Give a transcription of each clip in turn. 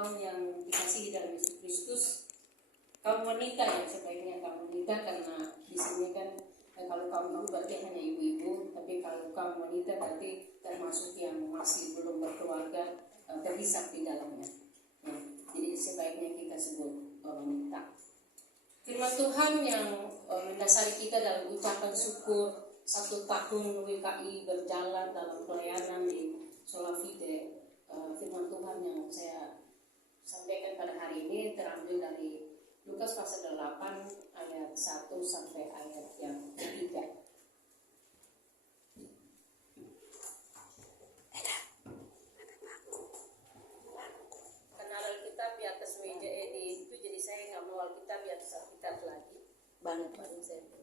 kaum yang dikasihi dalam Yesus Kristus, kaum wanita yang sebaiknya kaum wanita, karena di sini kan kalau kaum ibu berarti hanya ibu-ibu, tapi kalau kaum wanita berarti termasuk yang masih belum berkeluarga, terhisap di dalamnya. Ya, jadi sebaiknya kita sebut wanita. Firman Tuhan yang mendasari kita dalam ucapan syukur 1 tahun WKI berjalan dalam pelayanan di Solavide. Firman Tuhan yang saya sampaikan pada hari ini terambil dari Lukas pasal 8 ayat 1 sampai ayat yang ketiga. Karena Alkitab di atas meja itu, jadi saya nggak mau Alkitab di atas Alkitab lagi. Banget baru saya punya.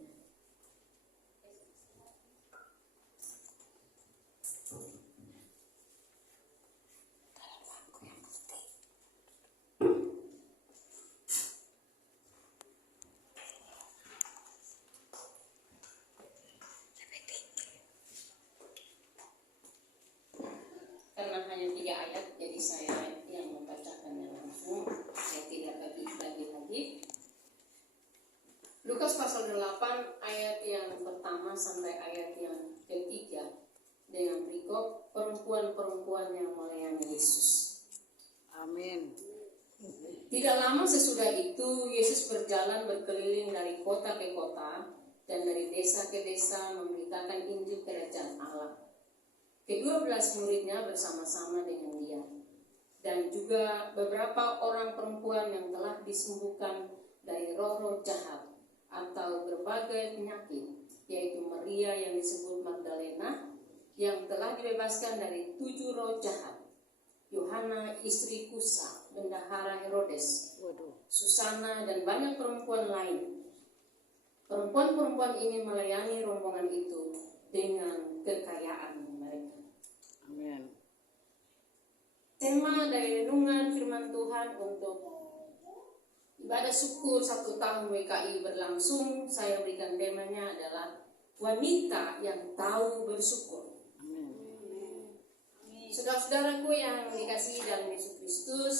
Karena hanya 3 ayat, jadi saya yang membacakannya langsung, saya tidak bagi-bagi lagi. Lukas pasal 8 ayat yang pertama sampai ayat yang ketiga dengan perikop perempuan-perempuan yang melayani Yesus. Amin. Tidak lama sesudah itu Yesus berjalan berkeliling dari kota ke kota dan dari desa ke desa memberitakan Injil Kerajaan Allah. Ke-12 muridnya bersama-sama dengan dia, dan juga beberapa orang perempuan yang telah disembuhkan dari roh-roh jahat atau berbagai penyakit, yaitu Maria yang disebut Magdalena yang telah dibebaskan dari 7 roh jahat, Yohana istri Kusa, bendahara Herodes, Susana, dan banyak perempuan lain. Perempuan-perempuan ini melayani rombongan itu dengan kekayaan mereka. Amin. Tema dari renungan firman Tuhan untuk ibadah syukur 1 tahun WKI berlangsung, saya berikan temanya adalah wanita yang tahu bersyukur. Amin. Saudara-saudaraku yang dikasihi dalam Yesus Kristus,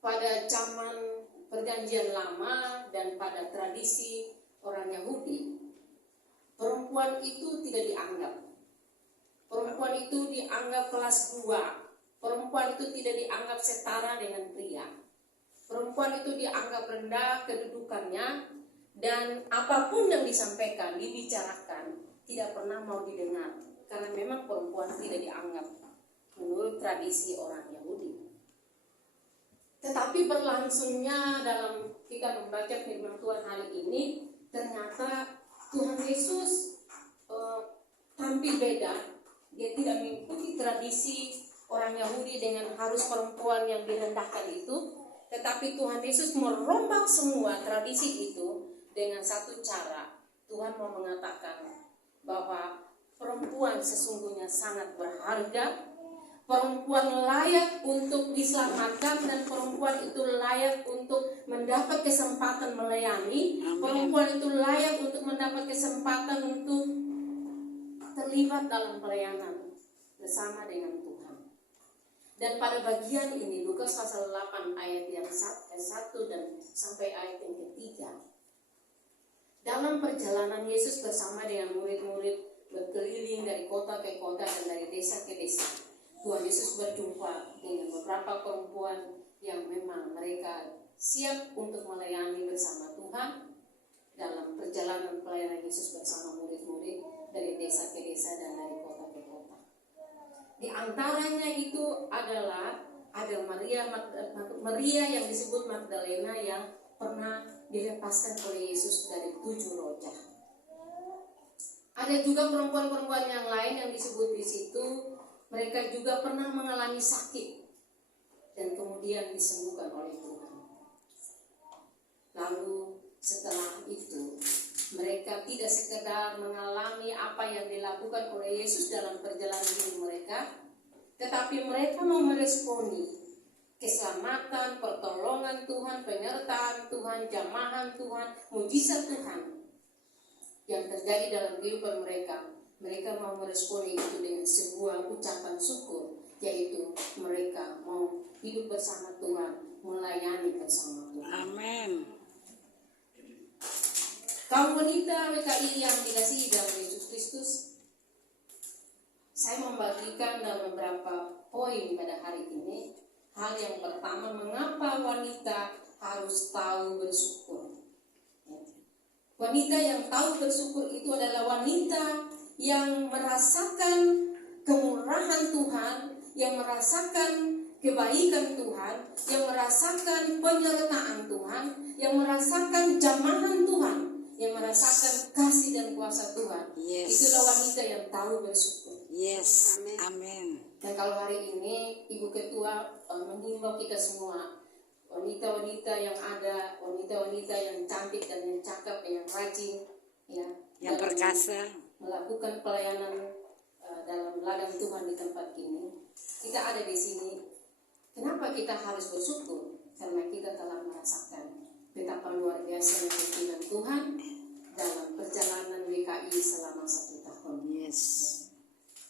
pada zaman Perjanjian Lama dan pada tradisi orang Yahudi, perempuan itu tidak dianggap. Perempuan itu dianggap kelas 2. Perempuan itu tidak dianggap setara dengan pria. Perempuan itu dianggap rendah kedudukannya, dan apapun yang disampaikan, dibicarakan, tidak pernah mau didengar, karena memang perempuan tidak dianggap menurut tradisi orang Yahudi. Tetapi berlangsungnya dalam kita membaca firman Tuhan hari ini, ternyata Tuhan Yesus tampil beda. Dia tidak mengikuti tradisi orang Yahudi dengan harus perempuan yang direndahkan itu, tetapi Tuhan Yesus merombak semua tradisi itu dengan satu cara. Tuhan mau mengatakan bahwa perempuan sesungguhnya sangat berharga, perempuan layak untuk diselamatkan, dan perempuan itu layak untuk mendapat kesempatan melayani. Amin. Perempuan itu layak untuk mendapat kesempatan untuk terlibat dalam pelayanan bersama dengan Tuhan. Dan pada bagian ini Lukas pasal 8 ayat yang 1 dan sampai ayat yang ketiga, dalam perjalanan Yesus bersama dengan murid-murid berkeliling dari kota ke kota dan dari desa ke desa, Tuhan Yesus berjumpa dengan beberapa perempuan yang memang mereka siap untuk melayani bersama Tuhan dalam perjalanan pelayanan Yesus bersama murid-murid dari desa ke desa dan dari kota ke kota. Di antaranya itu adalah ada Maria yang disebut Magdalena yang pernah dilepaskan oleh Yesus dari 7 roh jahat. Ada juga perempuan-perempuan yang lain yang disebut di situ, mereka juga pernah mengalami sakit dan kemudian disembuhkan oleh Tuhan. Lalu setelah itu mereka tidak sekedar mengalami apa yang dilakukan oleh Yesus dalam perjalanan hidup mereka, tetapi mereka mau meresponi keselamatan, pertolongan Tuhan, penyertaan Tuhan, jamahan Tuhan, mujizat Tuhan yang terjadi dalam kehidupan mereka. Mereka mau meresponi itu dengan sebuah ucapan syukur, yaitu mereka mau hidup bersama Tuhan, melayani bersama Tuhan. Amin. Kaum wanita WKI yang dikasihi dalam Yesus Kristus, saya membagikan dalam beberapa poin pada hari ini. Hal yang pertama, mengapa wanita harus tahu bersyukur. Wanita yang tahu bersyukur itu adalah wanita yang merasakan kemurahan Tuhan, yang merasakan kebaikan Tuhan, yang merasakan penyertaan Tuhan, yang merasakan jamahan Tuhan, yang merasakan kasih dan kuasa Tuhan. Yes. Itulah wanita yang tahu bersyukur. Yes. Amin. Dan kalau hari ini Ibu Ketua menghimbau kita semua, wanita-wanita yang ada, wanita-wanita yang cantik dan yang cakep, yang rajin, ya, Yang dalam perkasa. melakukan pelayanan dalam ladang Tuhan di tempat ini. Kita ada di sini. Kenapa kita harus bersyukur? Karena kita telah merasakan betapa luar biasa pimpinan Tuhan dalam perjalanan WKI selama 1 tahun. Yes.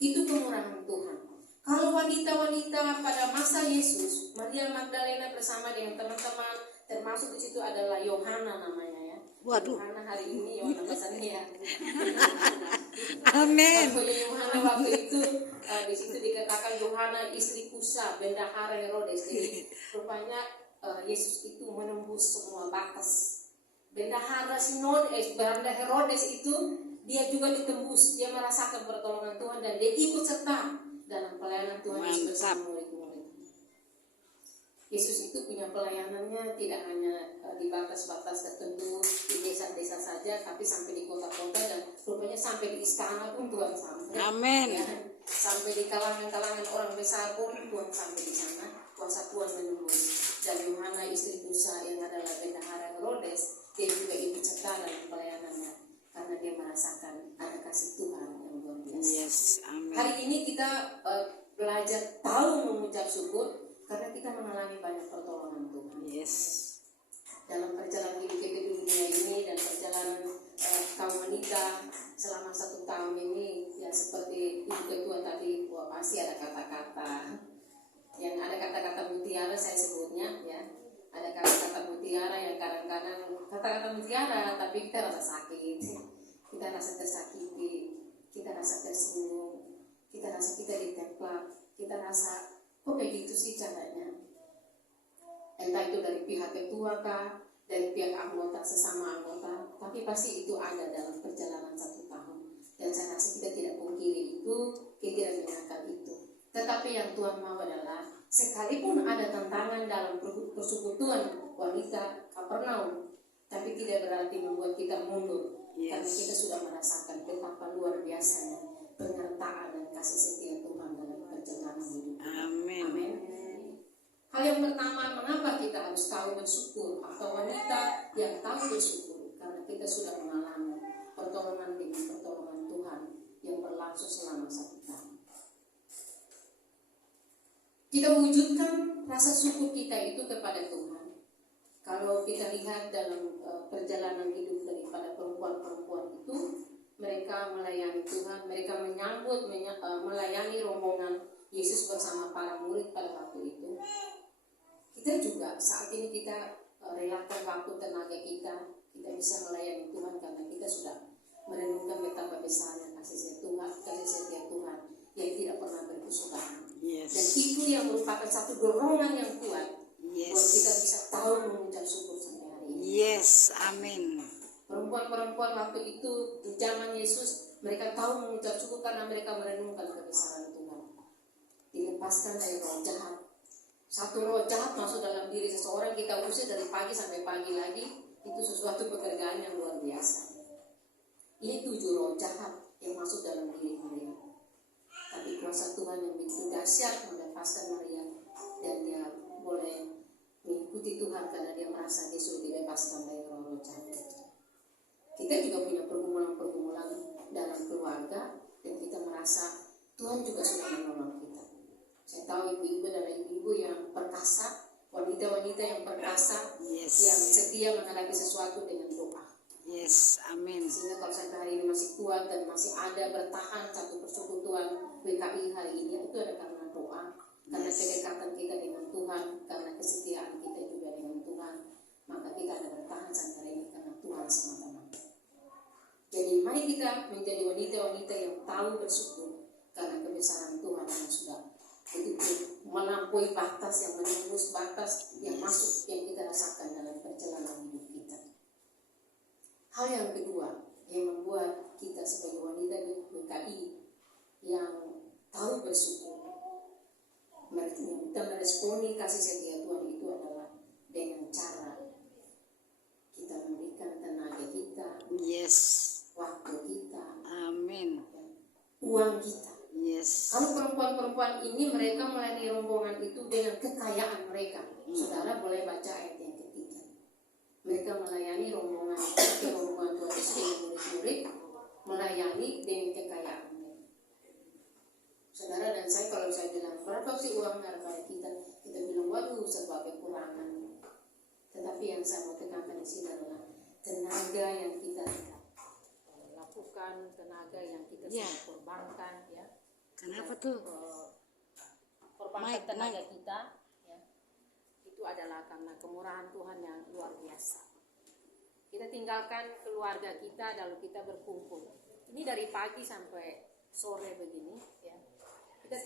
Itu kemurahan Tuhan. Kalau wanita-wanita pada masa Yesus, Maria Magdalena bersama dengan teman-teman, termasuk di situ adalah Yohana namanya ya. Waduh. Yohana hari ini Yohana pesannya ya. Amin. Waktu Yohana waktu itu di situ dikatakan Yohana istri Kusa, bendahara Herodes. Jadi rupanya Yesus itu menembus semua batas. Bendahara Herodes itu dia juga ditembus, dia merasakan pertolongan Tuhan dan dia ikut serta dalam pelayanan Tuhan Yesus bersama murid-murid. Yesus itu punya pelayanannya tidak hanya di batas-batas tertentu di desa-desa saja, tapi sampai di kota-kota dan rupanya sampai di istana pun Tuhan sampai. Amin. Ya, sampai di kalangan-kalangan orang besar pun Tuhan sampai di sana, kuasa Tuhan menembus. Dan Yohana istri Kusa yang adalah bendahara Herodes, dia juga ikut serta dalam pelayanannya karena dia merasakan ada kasih Tuhan yang luar biasa. Yes. Amin. Hari ini kita belajar tahu mengucap syukur karena kita mengalami banyak pertolongan Tuhan. Yes. Dalam perjalanan hidup kita di dunia ini dan perjalanan kaum wanita selama 1 tahun ini, ya seperti Ibu Ketua tadi, pasti ada kata-kata yang ada kata-kata mutiara saya sebutnya ya. Ada kata-kata mutiara yang kadang-kadang kata-kata mutiara tapi kita rasa sakit, kita rasa tersakiti, kita rasa tersinggung, kita rasa kita ditemplak, kita rasa kok begitu sih caranya. Entah itu dari pihak ketua kah, dari pihak anggota, sesama anggota, tapi pasti itu ada dalam perjalanan 1 tahun. Dan saya rasa kita tidak pungkiri itu, kita tidak menyangkal itu. Tetapi yang Tuhan mau adalah sekalipun ada tantangan dalam persekutuan wanita Kapernaum, tapi tidak berarti membuat kita mundur. Yes. Karena kita sudah merasakan betapa luar biasanya penyertaan dan kasih setia Tuhan dalam perjalanan hidup. Amin. Amin. Hal yang pertama, mengapa kita harus tahu bersyukur atau wanita yang tahu bersyukur? Karena kita sudah mengalami pertolongan demi pertolongan Tuhan yang berlangsung selama 1 tahun. Kita wujudkan rasa syukur kita itu kepada Tuhan. Kalau kita lihat dalam perjalanan hidup daripada perempuan-perempuan itu, mereka melayani Tuhan, mereka melayani rombongan Yesus bersama para murid pada waktu itu. Kita juga saat ini kita relakan waktu tenaga kita bisa melayani Tuhan karena kita sudah merenungkan betapa besarnya kasih setia Tuhan yang tidak pernah berkesudahan. Yes. Dan itu yang merupakan satu dorongan yang kuat Yes. buat kita bisa tahu mengucap syukur sampai hari ini. Yes. Amin. Perempuan-perempuan waktu itu di zaman Yesus, mereka tahu mengucap syukur karena mereka merenungkan kebesaran Tuhan. Dilepaskan dari roh jahat. Satu roh jahat masuk dalam diri seseorang, kita usir dari pagi sampai pagi lagi, itu sesuatu pekerjaan yang luar biasa. Ini 7 roh jahat yang masuk dalam diri Maria. Tapi kuasa Tuhan yang begitu dahsyat melepaskan Maria dan dia boleh mengikuti Tuhan karena dia merasa dia sudah dilepaskan dari roh-roh jahat. Kita juga punya pergumulan-pergumulan dalam keluarga dan kita merasa Tuhan juga sudah menolong kita. Saya tahu ibu-ibu adalah ibu-ibu yang perkasa, wanita-wanita yang perkasa, Yes. yang setia menghadapi sesuatu dengan doa. Yes. Amin. Sehingga kalau sampai hari ini masih kuat dan masih ada bertahan satu persekutuan WKI hari ini, itu ada karena doa, karena Yes. kedekatan kita dengan Tuhan Tuhan, karena kesetiaan kita juga dengan Tuhan, maka kita akan bertahan sampai hari ini karena Tuhan semata-mata. Jadi mari kita menjadi wanita-wanita yang tahu bersyukur karena kebesaran Tuhan yang sudah begitu melampaui batas, yang menembus batas yang masuk, yang kita rasakan dalam perjalanan hidup kita. Hal yang kedua yang membuat kita sebagai wanita di BKI yang tahu bersyukur, kita meresponi kasih setia Tuhan itu adalah dengan cara kita memberikan tenaga kita, Yes. waktu kita, Amin. uang kita. Yes. Kalau perempuan-perempuan ini mereka melayani rombongan itu dengan kekayaan mereka. Saudara boleh baca ayat yang ketiga. Mereka melayani rombongan Tuhan Yesus dengan murid-murid, melayani dengan kekayaan mereka. Saudara dan saya, kalau saya bilang berapa sih uang harga kita bilang waduh serba kekurangan. Tetapi yang saya mau tekankan di sini adalah tenaga yang kita lakukan, tenaga yang kita korbankan, ya. Kenapa tuh? Korbankan tenaga kita, ya, itu adalah karena kemurahan Tuhan yang luar biasa. Kita tinggalkan keluarga kita lalu kita berkumpul. Ini dari pagi sampai sore begini, ya. Kita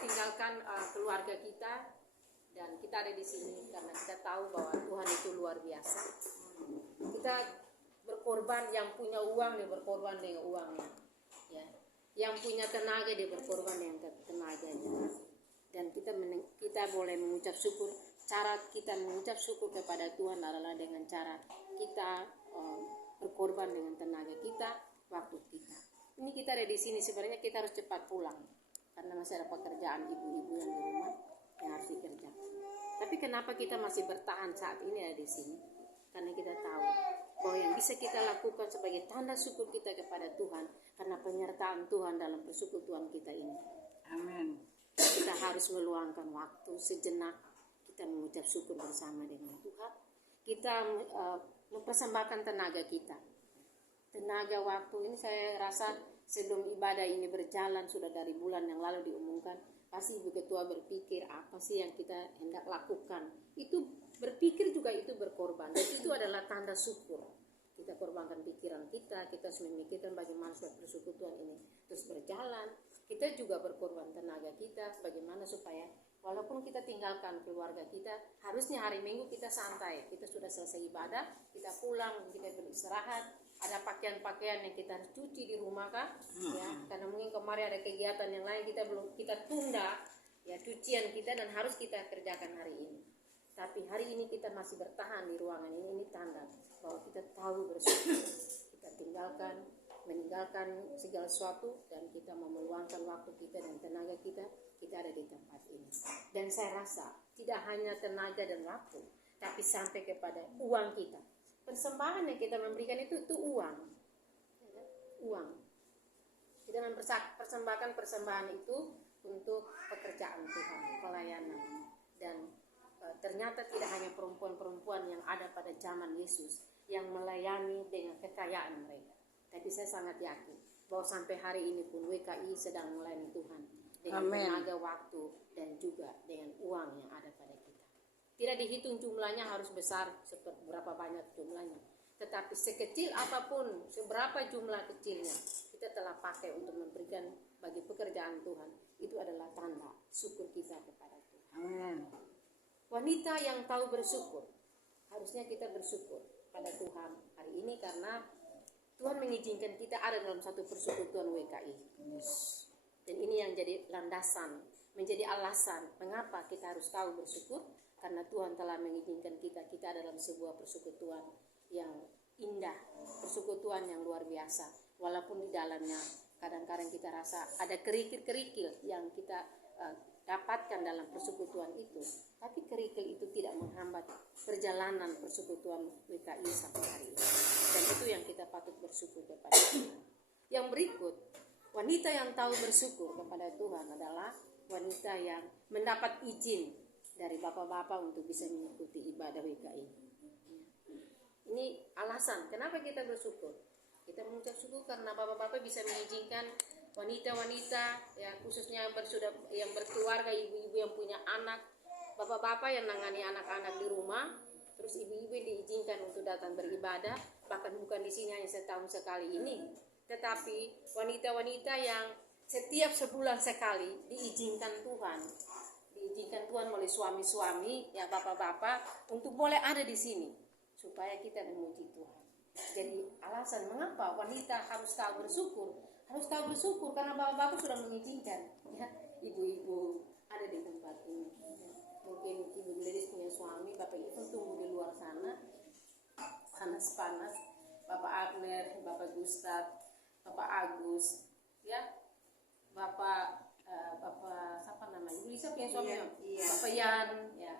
tinggalkan keluarga kita dan kita ada di sini karena kita tahu bahwa Tuhan itu luar biasa. Kita berkorban, yang punya uang dia berkorban dengan uangnya, ya. Yang punya tenaga dia berkorban dengan tenaganya. Dan kita boleh mengucap syukur. Cara kita mengucap syukur kepada Tuhan adalah dengan cara kita berkorban dengan tenaga kita, waktu kita. Ini kita ada di sini, sebenarnya kita harus cepat pulang karena masih ada pekerjaan ibu-ibu yang di rumah yang harus dikerjakan. Tapi kenapa kita masih bertahan saat ini ada di sini? Karena kita tahu bahwa yang bisa kita lakukan sebagai tanda syukur kita kepada Tuhan karena penyertaan Tuhan dalam persekutuan kita ini. Amin. Kita harus meluangkan waktu sejenak, kita mengucap syukur bersama dengan Tuhan. Kita mempersembahkan tenaga kita. Tenaga waktu ini saya rasa sebelum ibadah ini berjalan, sudah dari bulan yang lalu diumumkan, pasti Ibu Ketua berpikir apa sih yang kita hendak lakukan. Itu berpikir juga itu berkorban. Dan itu adalah tanda syukur. Kita korbankan pikiran kita harus memikirkan bagaimana supaya persekutuan ini terus berjalan. Kita juga berkorban tenaga kita bagaimana supaya walaupun kita tinggalkan keluarga kita, harusnya hari Minggu kita santai, kita sudah selesai ibadah, kita pulang, kita beristirahat, ada pakaian-pakaian yang kita harus cuci di rumah kah? Ya, karena mungkin kemarin ada kegiatan yang lain kita tunda ya cucian kita dan harus kita kerjakan hari ini. Tapi hari ini kita masih bertahan di ruangan ini tanda bahwa kita tahu bersyukur. Kita meninggalkan segala sesuatu dan kita mau meluangkan waktu kita dan tenaga kita ada di tempat ini. Dan saya rasa tidak hanya tenaga dan waktu, tapi sampai kepada uang kita. Persembahan yang kita memberikan itu uang. Uang. Kita mempersembahkan persembahan itu untuk pekerjaan Tuhan, pelayanan. Dan ternyata tidak hanya perempuan-perempuan yang ada pada zaman Yesus yang melayani dengan kekayaan mereka. Tapi saya sangat yakin bahwa sampai hari ini pun WKI sedang melayani Tuhan dengan tenaga waktu dan juga dengan uang yang ada pada kita. Tidak dihitung jumlahnya harus besar seperti berapa banyak jumlahnya. Tetapi sekecil apapun, seberapa jumlah kecilnya, kita telah pakai untuk memberikan bagi pekerjaan Tuhan. Itu adalah tanda syukur kita kepada Tuhan. Amin. Wanita yang tahu bersyukur, harusnya kita bersyukur pada Tuhan hari ini karena Tuhan mengizinkan kita ada dalam satu persekutuan WKI. Dan ini yang jadi landasan, menjadi alasan mengapa kita harus tahu bersyukur, karena Tuhan telah mengizinkan kita ada dalam sebuah persekutuan yang indah, persekutuan yang luar biasa. Walaupun di dalamnya kadang-kadang kita rasa ada kerikil-kerikil yang kita dapatkan dalam persekutuan itu, tapi kerikil itu tidak menghambat perjalanan persekutuan WKI sampai hari ini. Dan itu yang kita patut bersyukur kepada Tuhan. Yang berikut, wanita yang tahu bersyukur kepada Tuhan adalah wanita yang mendapat izin dari bapak-bapak untuk bisa mengikuti ibadah WKI. Ini alasan kenapa kita bersyukur. Kita mengucap syukur karena bapak-bapak bisa mengizinkan wanita-wanita ya, khususnya yang berkeluarga, ibu-ibu yang punya anak, bapak-bapak yang nangani anak-anak di rumah, terus ibu-ibu diizinkan untuk datang beribadah, bahkan bukan di sini hanya setahun sekali ini, tetapi wanita-wanita yang setiap sebulan sekali diizinkan Tuhan oleh suami-suami ya, bapak-bapak, untuk boleh ada di sini supaya kita memuji Tuhan. Jadi alasan mengapa wanita harus tahu bersyukur karena bapak-bapak sudah mengizinkan ya, ibu-ibu ada di tempat ini. Mungkin ibu Gladys punya suami, bapak Ivan tunggu di luar sana, panas-panas, bapak Abner, bapak Gustaf, bapak Agus, ya, bapak siapa namanya, Ibu Lisa punya suami, bapak Yan, ya,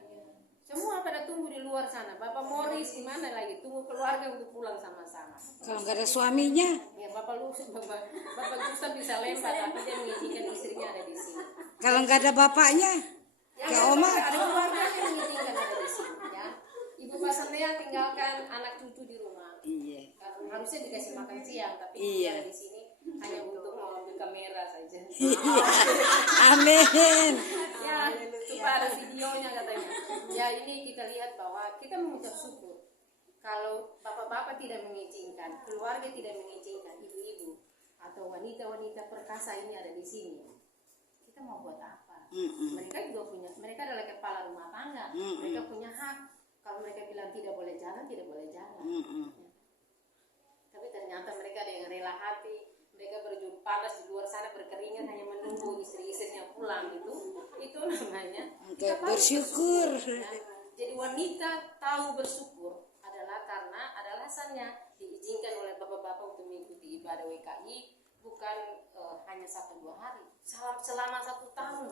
semua pada tunggu di luar sana. Bapak Morris di mana lagi, tunggu keluarga untuk pulang sama-sama. Kalau nggak ada suaminya, Ya, bapak Gustaf bisa lempar, tapi dia mengizinkan istrinya ada di sini. kalau nggak ada bapaknya, Ya, Kak Oma, ada keluarga yang mengizinkan ada di sini. Ya, Ibu Pasandea tinggalkan anak cucu di rumah. iya, Harusnya dikasih makan siang, tapi Iya. ada di sini hanya untuk mengambil kamera saja. amin, Ya, supaya ada videonya katanya. Ya, ini kita lihat bahwa kita mengucap syukur. Kalau bapak-bapak tidak mengizinkan, keluarga tidak mengizinkan, ibu-ibu atau wanita-wanita perkasa ini ada di sini, kita mau buat apa? Mereka juga punya, mereka adalah kepala rumah tangga, mereka punya hak. Kalau mereka bilang tidak boleh jalan, tidak boleh jalan. Ya. Tapi ternyata mereka ada yang rela hati, mereka berjuang panas di luar sana berkeringat hanya menunggu istri-istrinya pulang, itu namanya kita untuk bersyukur. Ya. Jadi wanita tahu bersyukur adalah karena ada alasannya, diizinkan oleh bapak-bapak untuk mengikuti ibadah WKI bukan hanya 1-2 hari, selama 1 tahun.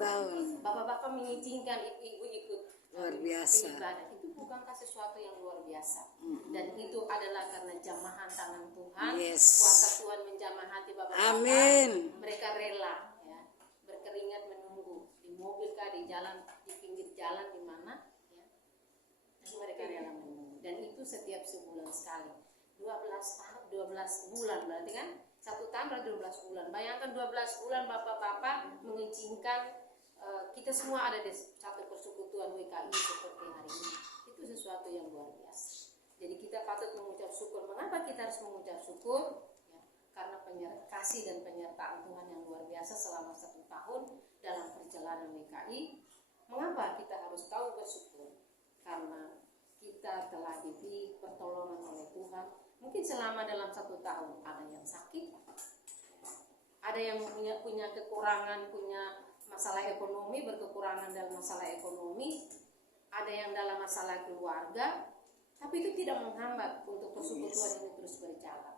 Bapak-bapak mengizinkan ibu-ibu ikut Luar biasa. ibadah. Itu bukankah sesuatu yang luar biasa? Dan itu adalah karena jamahan tangan Tuhan, Yes. kuasa Tuhan menjamah hati bapak-bapak. Amin. Mereka rela ya, berkeringat menunggu di mobil kah, di jalan, di pinggir jalan, di mana ya. Dan mereka rela menunggu. Dan itu setiap sebulan sekali. 12 bulan berarti kan? 1 tahun berarti 12 bulan. Bayangkan 12 bulan bapak-bapak mengizinkan kita semua ada di satu persekutuan WKI seperti hari ini. Itu sesuatu yang luar biasa. Jadi kita patut mengucap syukur. Mengapa kita harus mengucap syukur? Ya, karena kasih dan penyertaan Tuhan yang luar biasa selama 1 tahun dalam perjalanan WKI. Mengapa kita harus tahu bersyukur? Karena kita telah diberi pertolongan oleh Tuhan. Mungkin selama dalam 1 tahun ada yang sakit, ada yang punya kekurangan, punya masalah ekonomi, berkekurangan dalam masalah ekonomi, ada yang dalam masalah keluarga, tapi itu tidak menghambat untuk persekutuan ini terus berjalan.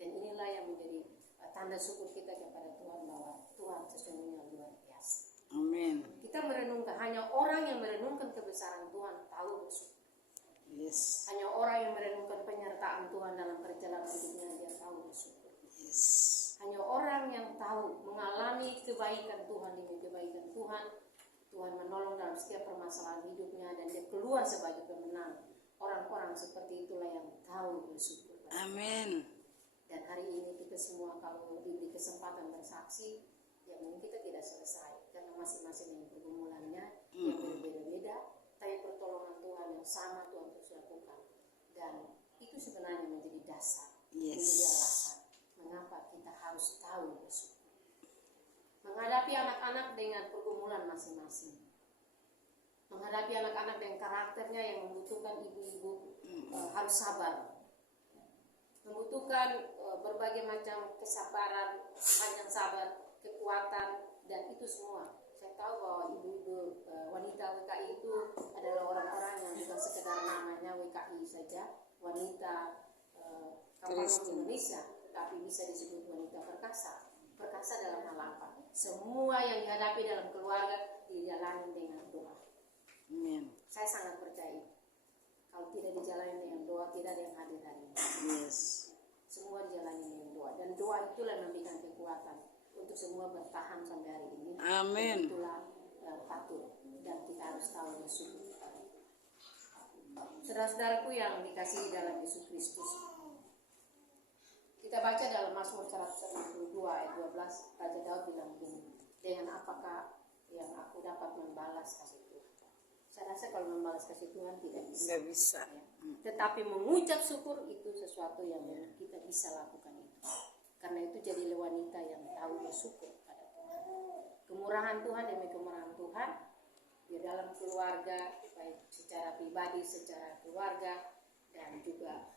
Dan inilah yang menjadi tanda syukur kita kepada Tuhan bahwa Tuhan sesungguhnya luar biasa. Amin. Kita merenungkan, hanya orang yang merenungkan kebesaran Tuhan tahu bersyukur. Yes. Hanya orang yang merenungkan penyertaan Tuhan dalam perjalanan hidupnya dia tahu bersyukur. Yes. Hanya orang yang tahu mengalami kebaikan Tuhan demi kebaikan Tuhan, Tuhan menolong dalam setiap permasalahan hidupnya dan dia keluar sebagai pemenang. Orang-orang seperti itulah yang tahu bersyukur. Amin. Dan hari ini kita semua kalau diberi kesempatan bersaksi, ya mungkin kita tidak selesai karena masing-masing yang pergumulannya yang berbeda-beda, tapi pertolongan Tuhan yang sama Tuhan terus lakukan. Dan itu sebenarnya menjadi dasar, menjadi alasan mengapa kita harus tahu bersyukur. Menghadapi anak-anak dengan pergumulan masing-masing, menghadapi anak-anak dengan karakternya yang membutuhkan ibu-ibu harus sabar, membutuhkan berbagai macam kesabaran, panjang sabar, kekuatan, dan itu semua. Saya tahu bahwa ibu-ibu wanita WKI itu adalah orang-orang yang bukan sekedar namanya WKI saja, wanita kampung Indonesia, tapi bisa disebut wanita perkasa. Perkasa dalam hal apa? Semua yang dihadapi dalam keluarga dijalani dengan doa. Amin. Saya sangat percaya. Kalau tidak dijalani dengan doa, tidak ada yang hadir hari ini. Yes. Semua dijalani dengan doa. Dan doa itulah yang memberikan kekuatan untuk semua bertahan sampai hari ini. Amin. Itulah patut. Dan kita harus tahu bersyukur. Saudara-saudaraku yang dikasihi dalam Yesus Kristus, Kita baca dalam Mazmur 162 ayat 12, Raja Daud bilang begini, dengan apakah yang aku dapat membalas kasih Tuhan? Saya rasa kalau membalas kasih Tuhan tidak bisa. Nggak bisa. Ya. Tetapi mengucap syukur itu sesuatu yang kita bisa lakukan itu. Karena itu jadilah wanita yang tahu bersyukur pada Tuhan. Kemurahan Tuhan demi kemurahan Tuhan di dalam keluarga, baik secara pribadi, secara keluarga, dan juga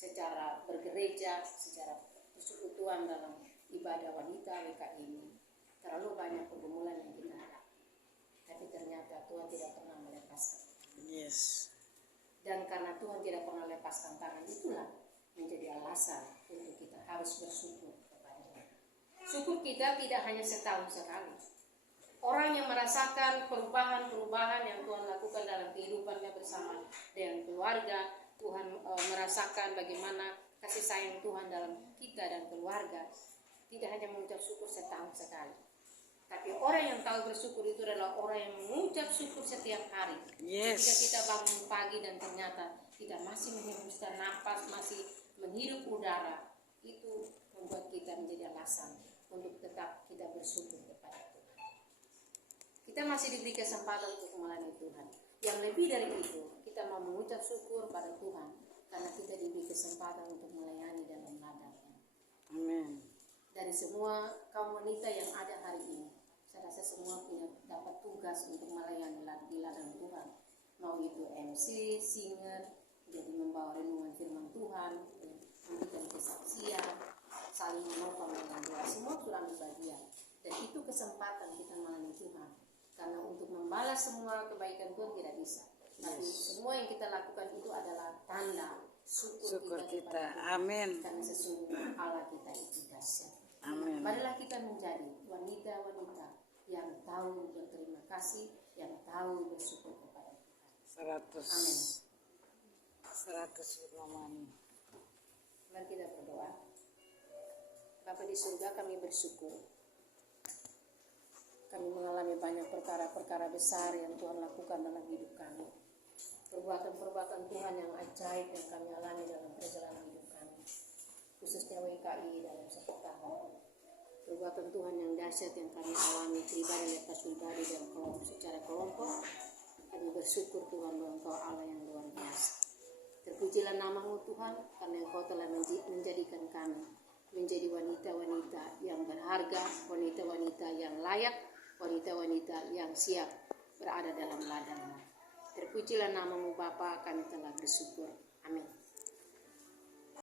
secara bergereja, secara persekutuan dalam ibadah wanita WKI ini. Terlalu banyak pergumulan yang kita hadapi, tapi ternyata Tuhan tidak pernah melepaskan. Yes. Dan karena Tuhan tidak pernah lepaskan tangan, itulah menjadi alasan untuk kita harus bersyukur kepada Dia. Syukur kita tidak hanya setahun sekali. Orang yang merasakan perubahan-perubahan yang Tuhan lakukan dalam kehidupannya bersama dengan keluarga, Tuhan merasakan bagaimana kasih sayang Tuhan dalam kita dan keluarga, tidak hanya mengucap syukur setahun sekali. Tapi orang yang tahu bersyukur itu adalah orang yang mengucap syukur setiap hari. Yes. Ketika kita bangun pagi dan ternyata kita masih menghembuskan napas, masih menghirup udara, itu membuat kita menjadi alasan untuk tetap kita bersyukur kepada Tuhan. Kita masih diberi kesempatan untuk melayani Tuhan. Yang lebih dari itu, kita mau mengucap syukur pada Tuhan karena kita diberi kesempatan untuk melayani dalam ladangnya. Amin. Dari semua kaum wanita yang ada hari ini, saya rasa semua punya dapat tugas untuk melayani di ladang Tuhan. Mau itu MC, singer, jadi membawa renungan firman Tuhan, memberikan kesaksian, saling menopang dengan doa, semua sudah ambil bagian. Dan itu kesempatan kita melayani Tuhan. Karena untuk membalas semua kebaikan Tuhan tidak bisa. Tapi semua yang kita lakukan itu adalah tanda syukur kita. Amin. Karena sesungguhnya Allah kita itu dahsyat. Amin. Marilah kita menjadi wanita-wanita yang tahu berterima kasih, yang tahu bersyukur kepada Tuhan. 100. Amin. 100 Romani. Mari kita berdoa. Bapa di surga, kami bersyukur. Kami mengalami banyak perkara-perkara besar yang Tuhan lakukan dalam hidup kami. Perbuatan-perbuatan Tuhan yang ajaib yang kami alami dalam perjalanan hidup kami. Khususnya WKI dalam 1 tahun. Perbuatan Tuhan yang dahsyat yang kami alami pribadi lepas pribadi dan secara kelompok. Kami bersyukur Tuhan bahwa Engkau Allah yang luar biasa. Terpujilah nama-Mu Tuhan karena Engkau telah menjadikan kami menjadi wanita-wanita yang berharga, wanita-wanita yang layak, wanita-wanita yang siap berada dalam ladang-Mu. Terpujilah nama-Mu Bapa, kami telah bersyukur. Amin.